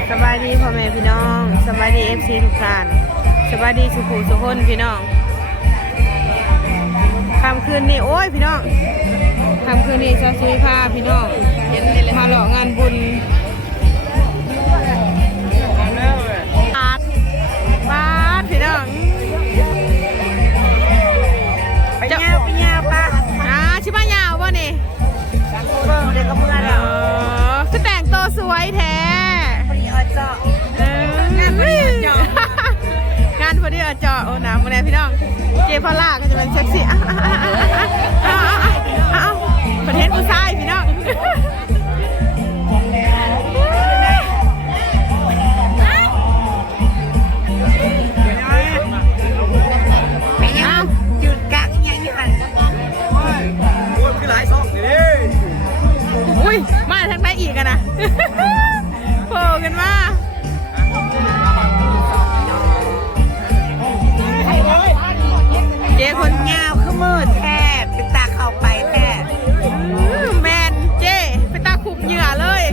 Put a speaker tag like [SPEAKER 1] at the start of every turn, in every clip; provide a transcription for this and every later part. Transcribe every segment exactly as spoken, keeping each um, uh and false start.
[SPEAKER 1] สบายดีพ่อแม่พี่น้องสบายดีเอฟซีทุกท่านสบายดีสุขุสุขคนพี่น้องค่ำคืนนี้โอ้ยพี่น้องค่ำคืนนี้ชาวซุยพาพี่น้องมาหล่องานบุญปาดปาดพี่น้อง
[SPEAKER 2] ไปเงาไปเงาปะ
[SPEAKER 1] อ่าชิบะยาวป่ะนี่
[SPEAKER 2] เบิ่งเด็กกับเมื่อเรา
[SPEAKER 1] คือแต่งตัวสวยแท้
[SPEAKER 2] พอดีอเจาะ
[SPEAKER 1] งานพอดีอเจาะงานพอดีอเจาะโอ้น้ำมาแน่พี่น้องเจพล่าก็จะเป็นเซ็กซี่อ้าวอ้าวอ้าวประเทศผู้ชายพี่น้อง
[SPEAKER 2] ไม่ยังจุดกักยังอยู่หัน
[SPEAKER 3] โอ้ยคือหลายช่องนี่
[SPEAKER 1] อุ้ยมาทางไหนอีกกันนะโผล่กันมาเจ๊คน
[SPEAKER 2] เงาคือมืดแทบเป็นตาเข้าไปแทบ
[SPEAKER 1] แมนเจ๊เป็นตาคุบเหยื่อเลย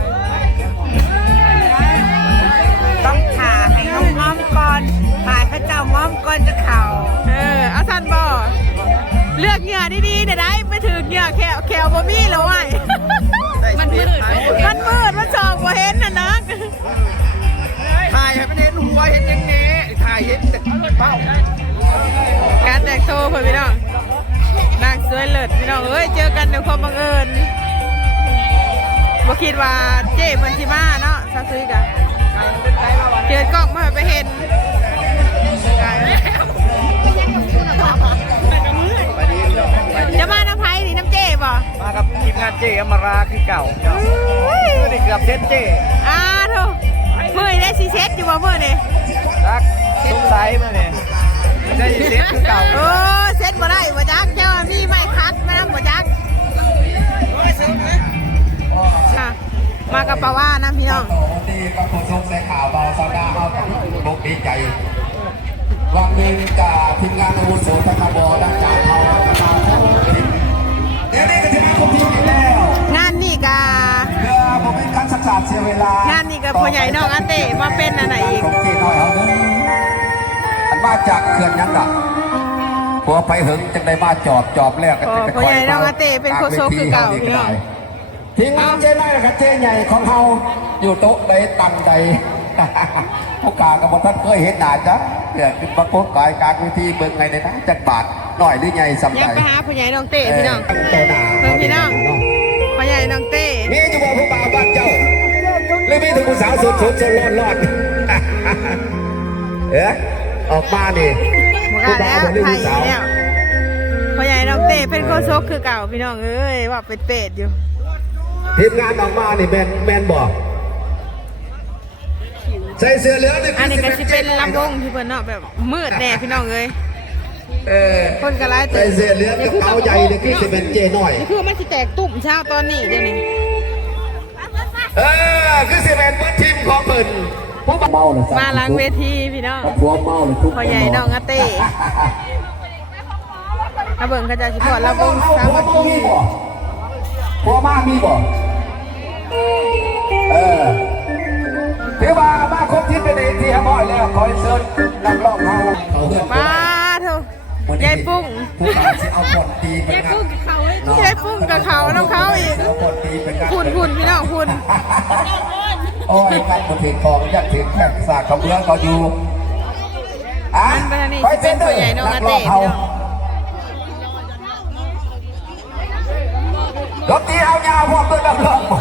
[SPEAKER 2] ต้องผ่าให้น้องง้อมก่อนผ่าพระเจ้าง้อมก่อนจะเข่า
[SPEAKER 1] เอออาซันบอเลือกเหยื่อดีๆเดี๋ยวได้ไม่ถือเหยื่อแขวแขวบ่มีแล้วไอ้มันมืดมันมืดมันจองบ่เห็นน่ะนัก
[SPEAKER 3] ถ่ายให้ไม่เห็นหัวเห็นยังเน่ถ่ายเห็นแต่เป้า
[SPEAKER 1] การแต่งตัวเพื่อนพี่น้องนางสวยเลิศพี่น้องเอ้ยเจอกันในความบังเอิญบ่คิดว่าเจ๊มันชิมาเนาะซาซื้อกันเจอกล้องมาไปเห็นจะมาน้ำไผ่นี่น้ำเจ๊บ่
[SPEAKER 3] มากับทีมงานเจอมาราคือเก่าได้เกือบเซ็ตเจ
[SPEAKER 1] อ่าทุกเมื่อได้ซีเซ็ตอยู่บ่เมื่อนี่
[SPEAKER 3] รักสงสัยมาเนี่ยได้เซ็ตคือเก่า
[SPEAKER 1] โอ้เซ็ตบ่ได้บ่จักเจ้าพี่ไม่คัดมาบ่จักมากับปาว่านะพี่น้อง
[SPEAKER 4] ดีกับผู้ชมในข่าวเบาซาดาเขาบกดีใจวันหนึ่งจากทีมงานอาวุโสทั้งขบวนดังจากเขาจะมาเข้าเดี๋ยวนี้ก็จะมาครบทีมอีกแล้ว
[SPEAKER 1] งานนี่กา
[SPEAKER 4] เพื่อผมเป็นการศึกษาเสียเวลาง
[SPEAKER 1] านนี่กับพ่อใหญ่น้องอันเต้มาเป็นอะไรอีก
[SPEAKER 4] ของเจ๊น้อยเอาเด้ออันมาจากเขื่อนยังดักหัวไปหึงจังได้มาจอบจอบแรกกันจะ
[SPEAKER 1] พ่อใหญ่น้องอันเต้เป็นโคโซคือเก่าพี่น้อง
[SPEAKER 4] ทีมงานเจ๊น้อยกับเจ๊ใหญ่ของเขาอยู่โต๊ะใดตังใดผู้กากับบท่านเคยเห็นหนาจ้ะเนี่ยคือประกฏกายการวิธีเบิ่งไงในนะจัดบาทหน่อยหรือไงสำคัญ
[SPEAKER 1] ยังไปหาพ่อใหญ่น้องเต้พี่น้องเพิ่งพี่น้องพ่อใหญ่น้องเต้
[SPEAKER 4] มีจะบอกผู้บ่าวบ้านเจ้าหรือมีถึงผู้สาวสุดสุดจะรอดรอดเอ๊ะออกมานี่
[SPEAKER 1] ผู้บ่าวหรือผู้สาวพ่อใหญ่น้องเต้เป็นโคโซคือเก่าพี่น้องเอ้ยว่าเป็นเป็ดอยู่
[SPEAKER 4] ทีมงานออกมานี่แมนแมนบอกใส่เสื้อเหลืองนี่
[SPEAKER 1] อันนี้ก็จะเป็นลำวงที่เพิ่นเนาะแบบมืดแน่พี่น้องเอ้ย
[SPEAKER 4] เออ
[SPEAKER 1] คนกระไร
[SPEAKER 4] ใส่เสื้อเหลืองกับเท้าใหญ่เลยคือจะเป็นเจหน่อย
[SPEAKER 1] นี่คือมันจะแตกตุ่มเช้าตอนนี้เดี๋ยวนี้
[SPEAKER 4] เออคือจะเป็นทีมของเพิ่น
[SPEAKER 1] มาล้างเวทีพี่น้องพ่อใหญ่น้องอาเต้ถ้าเบิ่งเขาจะสิพอลำวงสามัคคี
[SPEAKER 4] พัวมามีบ่เออถือว่ามาครบทิศเป็นเอกที่ฮะบ่อยแล้วคอยเชิญนักร้องเขา
[SPEAKER 1] มาเถอะยายปุ้ง
[SPEAKER 4] เอาบทตีเป็นยายปุ้ง
[SPEAKER 1] กับเขายายปุ้งกับเขาแล้วเขาอีกหุ่นหุ่นพี่น้องหุ่น
[SPEAKER 4] โอ้ยการประเทศของยัดถึงแข่งศาสตร์ของเมืองก็อยู่อ่ะ
[SPEAKER 1] ไปเป็นตัวใหญ่น้องอาเต้
[SPEAKER 4] รถตีเอายาวพวกเพื่อนนักร้อง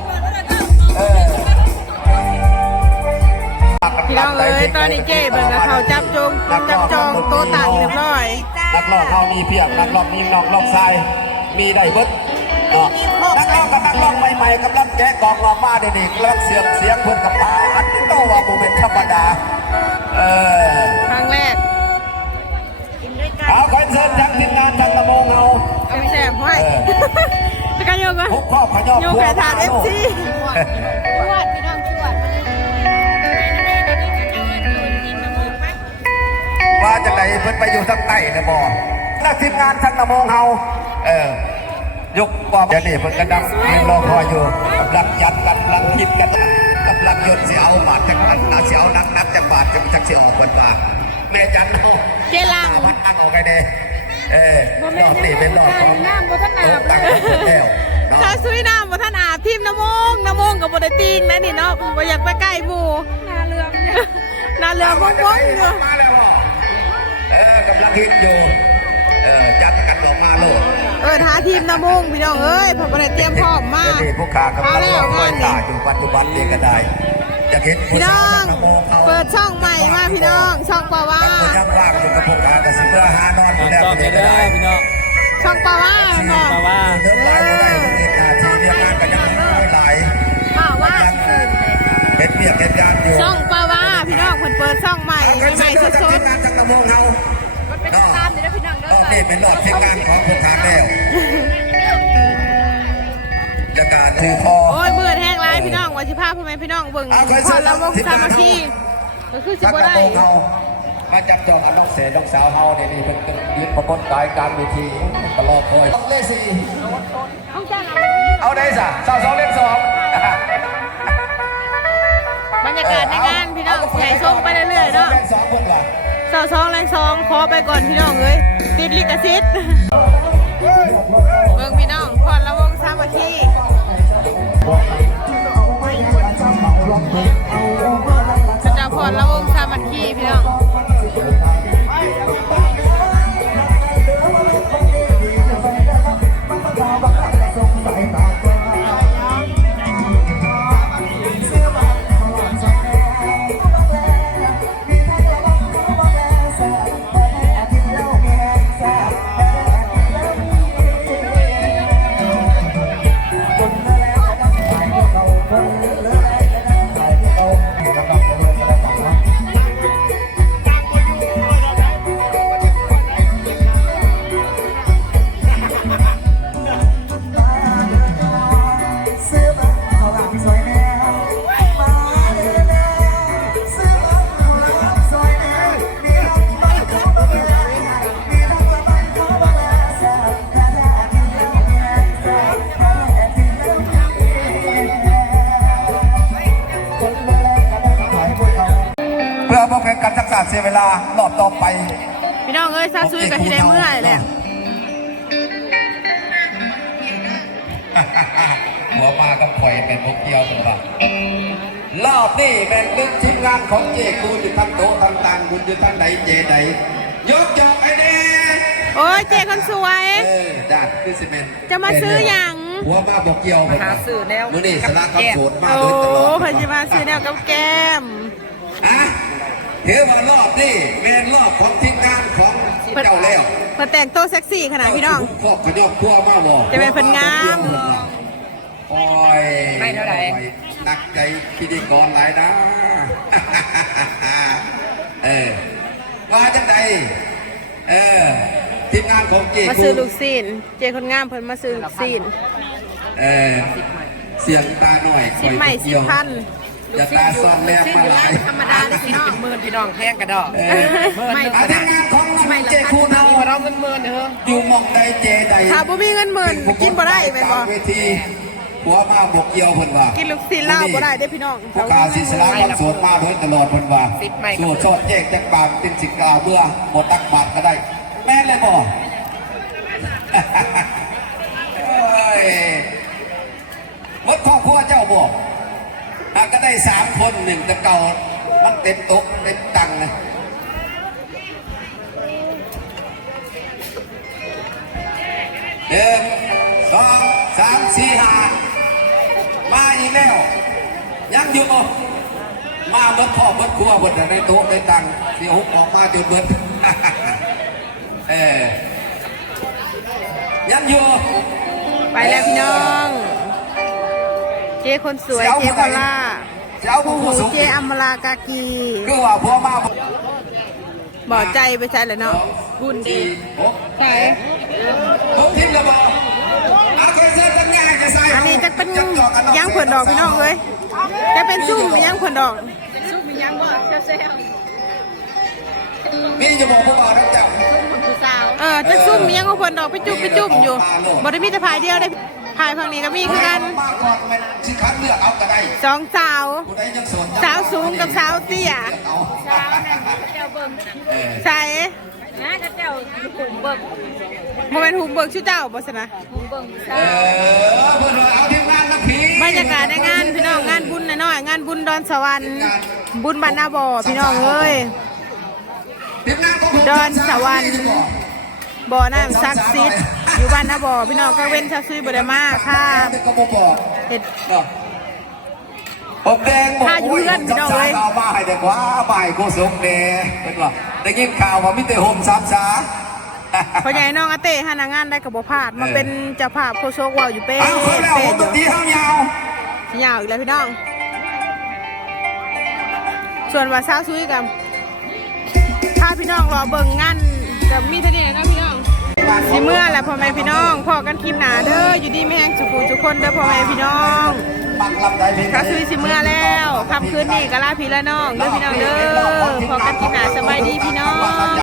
[SPEAKER 1] พี่น้องเอ้ยตอนนี้เจ๊เบิ่งกับเขาจับจงจับจองโตต่างเรียบร้อย
[SPEAKER 4] นักร้องเขามีเพียงนักร้องมีน้องร้องทรายมีได้เบิดนักร้องกับนักร้องใหม่ๆกำลังแกะกองออกมาเด็กๆกำลังเสียงเสียงเพิ่นกับปาดโตว่าโมเมนต์ธรรมดาเออ
[SPEAKER 1] ครั้งแรก
[SPEAKER 4] เอาคอนเสิร์ตจากทีมงานจันทร์โมงเอา
[SPEAKER 1] เป็นแสบห้อยจะกันโยกไหมโยกแข่งทานเอฟซี
[SPEAKER 4] ว่าจะไหนเพิ่นไปอยู่ทางใต้นะบ่แล้วทีมงานจันทร์โมงเฮาเออยกปอบเดี๋ยวนี้เพิ่นกำลังยืนรอคอยอยู่กำลังยัดกันกำลังคิดกันำลังยนต์เสียเอาบาทจากนักเสียเอานักนักจากบาทจากจากเสียออกคนบาทแม่จันเนาะ
[SPEAKER 1] เจลัง
[SPEAKER 4] พันอังออกไงเด้เออรอบนี้เป็นรอบของตั้งแล้ว
[SPEAKER 1] ถ้าซุยน้ำบ่ท่านอาบทีมน้ำมงน้ำมงกับบไดติงนะนี่เนาะบ่อยากไปใกล้หมู่นาเรืองนาเรืองม่วงๆอยู่
[SPEAKER 4] มาแล้วเออกำลังฮิตอยู่เออจัดกันออกมาโลด
[SPEAKER 1] เออท้าทีมน้ำมงพี่น้องเอ้ยผมบ่ได้เตรียมพร้อมมา
[SPEAKER 4] เดี๋ยวนี้พวกขากำลังรอคอยตาอยู่ปัจจุบันนี้ก็ได้จะเห็น
[SPEAKER 1] พี่น้องเปิดช่องใหม่มาพี่น้องช่องปาว่า
[SPEAKER 4] ก็ยังว่างอยู่กับพวกขากระสิเพื่อหานอนอยู่แล้ว
[SPEAKER 3] ต้อง
[SPEAKER 4] ก็
[SPEAKER 3] เด้
[SPEAKER 4] ได้
[SPEAKER 3] อพี่น้อง
[SPEAKER 1] ช่องปาว่าเนาะ
[SPEAKER 3] แต่ว่า
[SPEAKER 4] เดินทางไปได้เงินนาทีเรียกงานกันยังไม่หลาย
[SPEAKER 1] ปาว่า
[SPEAKER 4] เป็นเปียกเป็นยานอยู่
[SPEAKER 1] ช่องปาว่าพี่น้องเพิ่นเปิดช่องใหม่ใหม่ๆส
[SPEAKER 4] จะ
[SPEAKER 1] ด
[SPEAKER 4] ทำงานจากตะวงเฮามันเป็นตามเลยนะพี่น้องเด้อต้องนี่เป็นรอบทีมงานของพวกขากแล้วจะการถือพอ
[SPEAKER 1] ๆโอ้ยเบื่อแห้งไรพี่น้องว่าสิพาพ่อแม่พี่น้องเบิ่งพอแล้ววงสามัคคีก็คือสิ
[SPEAKER 4] จาก
[SPEAKER 1] บ่
[SPEAKER 4] ตะ
[SPEAKER 1] ได้
[SPEAKER 4] วงเฮามาจับจองอันน้องเสนน้องสาวเฮาเนี่ยนี่เป็นยึดประกฏกายการเวทีตลอดเลยต้องเลขสี่ เอาได้สะสองสองเลขสอง
[SPEAKER 1] บรรยากาศในงานพี่น้องใหญ่ส้มไปเรื่อยๆเนาะ
[SPEAKER 4] เลขสองคนละ
[SPEAKER 1] สาวสองแรงสองขอไปก่อนพี่น้องเอ้ยติดลิขสิทธิ์เบิ่งพี่น้องพอดละวงสามัคคีจะพอดละวงสามัคคีพี่น้อง
[SPEAKER 4] เพื่อป้องกันการจักษาเสียเวลารอบต่อไป
[SPEAKER 1] พี่น้องเอ้ยซาซุยกับที่ได้เมื่อยแหละ
[SPEAKER 4] หัวมากับข่อยเป็นพวกเกี่ยวตัวบ้ารอบนี้แบ่งเป็นทีมงานของเจคูอยู่ทั้งโต๊ะต่างๆคุณอยู่ทั้งไหนเจไหนยกจอกไอเด้
[SPEAKER 1] โอ้ยเจ๊คนสวย
[SPEAKER 4] เออด้านคือซีเมนต์
[SPEAKER 1] จะมาซื้อหยัง
[SPEAKER 4] หัวมาบอกเกี่ยวมาหาซื้อแนวมือนี่สละกับโสดมา
[SPEAKER 1] โอ้
[SPEAKER 4] โดยตลอด
[SPEAKER 1] พันจิมาซื้อแนวกับแก้ม
[SPEAKER 4] อ่ะถือว่ารอบนี้แมนรอบของทีมงานของเจ้าแล้ว
[SPEAKER 1] เพิ่นแต่งตัวเซ็กซี่ขนาดพี่น้อง
[SPEAKER 4] ครอบขยอกพัวมาบอก
[SPEAKER 1] จะเป็นเพิ่นงาม
[SPEAKER 4] โอ้ยไม่เท่าไหร่นักใจพิธีกรหลายนะ เออว่าจังใดเออทีมงานของเจ
[SPEAKER 1] มาซื้อลูกซีนเจ๊คนงามเพิ่นมาซื้อลูกซีน
[SPEAKER 4] เออเสียงตาหน่อย
[SPEAKER 1] สิบใหม่สิบพัน
[SPEAKER 4] อย่าตาซ้อนแรงมาหลาย
[SPEAKER 1] ธรรมดาเลยพี่น้อง
[SPEAKER 2] หมื่นพี่น้องแพงกระดอก
[SPEAKER 4] เออ
[SPEAKER 1] ไม่
[SPEAKER 4] อาทีมงานของน้องเจคูเนา
[SPEAKER 2] เราเงินหมื่นเถอะ
[SPEAKER 4] อยู่หมองใดเจใด
[SPEAKER 1] ถ้าบ่มีเงินหมื่นกินบ่ได้แม่นบ่
[SPEAKER 4] เวทีหัวมาบกเกี่ยวเพิ่นว่า
[SPEAKER 1] กินลูกซีนเหล้าบ่ได้เด้อพี่น้อง
[SPEAKER 4] ผู้กาศิสลาคำสวนมาโดยตลอดเพิ่นว่าสู้โชดแยกจากปากจึงสิกาเมื่อหมดตักบาทก็ได้ แม่นเลยบ่โอ้ยหมดครอบครัวเจ้าบ่หากก็ได้สามคนหนึ่งแต่เก่ามันเต็มโต๊ะเต็มตังค์เลยหนึ่งสองสามสี่ห้ามาอีกแล้วยังอยู่บ่มาเบิดครอบเบิดครัวเบิดในโต๊ะในตังค์เสียหุบออกมาจนเบิด เออยังอยู่
[SPEAKER 1] ไปแล้วพี่น้อง เจ๊คนสวยเจ๊พอล่า
[SPEAKER 4] เจ้าผู้
[SPEAKER 1] โอ้โห
[SPEAKER 4] สูง
[SPEAKER 1] เจ๊อัมมลากากี
[SPEAKER 4] คือว่าพวมา
[SPEAKER 1] บ่ใจไปใช่เลยเนาะบุญดี
[SPEAKER 4] หก
[SPEAKER 1] ใช่
[SPEAKER 4] หกทิมระเบิดอาคอยเสื้อตั้งง่ายจะใส่
[SPEAKER 1] อันนี้จะเป็นย่างเผือนดอกพี่น้องเอ้ยจะเป็นซุ่มย่างเผือนดอก
[SPEAKER 4] พี่จะบอกพวกเราทั้งเจ้า
[SPEAKER 1] เออจะซุ่มย่างเผือนดอกไปจุ่มไปจุ่มอยู่บ่ได้มีแต่พายเดียวได้พถ่ายฝั่งนี้ก็มีคือกัน
[SPEAKER 4] มาก่อนมันสิคัดเลือกเอาก็ได้
[SPEAKER 1] สองสาว
[SPEAKER 4] ผู้ใดยังโสด
[SPEAKER 1] สาวสูงกับสาวเตี้ย
[SPEAKER 4] เอา
[SPEAKER 2] เช้านั่นเจ้าเบิ่ง
[SPEAKER 4] เออ
[SPEAKER 1] ใส่
[SPEAKER 2] นะเจ้าหุ่มเบิ่ง
[SPEAKER 1] โมเมนต์หูเบิกชื่อเจ้าบ่สนะ
[SPEAKER 2] หุ่มเบิ่ง
[SPEAKER 4] เออเพื่อนเอาทีมงานนะพี่
[SPEAKER 1] บรรยากาศในงานพี่น้องงานบุญน้อยๆงานบุญดอนสวรรค์บุญบรรณาบ่อพี่น้องเอ้ย
[SPEAKER 4] ทีมงานของผม
[SPEAKER 1] ดอนสวรรค์บ่อน้ำซักซิดอยู่บ้านนาบ่อพี่น้องก็เว้นชาซุยบ่ได้มาค่ะ
[SPEAKER 4] เป็นกระบอกบอก
[SPEAKER 1] เห็ด
[SPEAKER 4] เนาะผมแดงบอก
[SPEAKER 1] ถ้าอยู่เพื่อนพี่น้องเอ้ย
[SPEAKER 4] เอามาให้เด็กว่าบ่ายโกศกเน่เป็นว่าได้ยินข่าวว่ามิเตโฮมสามสา
[SPEAKER 1] พ่อใหญ่น้องอาเต้หานางานได้กับบ่พลาดมาเป็นเจ้าภาพโคโซกว่าวอยู่เป้
[SPEAKER 4] เอาคนแล้ว
[SPEAKER 1] เป้
[SPEAKER 4] ผม
[SPEAKER 1] อ
[SPEAKER 4] ตั
[SPEAKER 1] ยู่
[SPEAKER 4] วตีเท้ายาว
[SPEAKER 1] ยาวอีกแล้วพี่น้อง ส่วนว่าซาซุยกับถ้าพี่น้องรอเบิ่งงานกับมีเท่านี้นะพี่น้องสิเมื่อแหละพ่อแม่พี่น้องพอกันคลิปหนาเด้ออยู่ดีไม่แห้งสุขุทุกคนเด้อพ่อแม่พี่น้อง
[SPEAKER 4] ปักลำใจเพลง
[SPEAKER 1] ซาซุยสิเมื่อแล้วค่ำคืนนี้ก็ลาพี่ละน้องเด้อพี่น้องเด้อพอกันคลิปหนาสบายดีพี่น้อง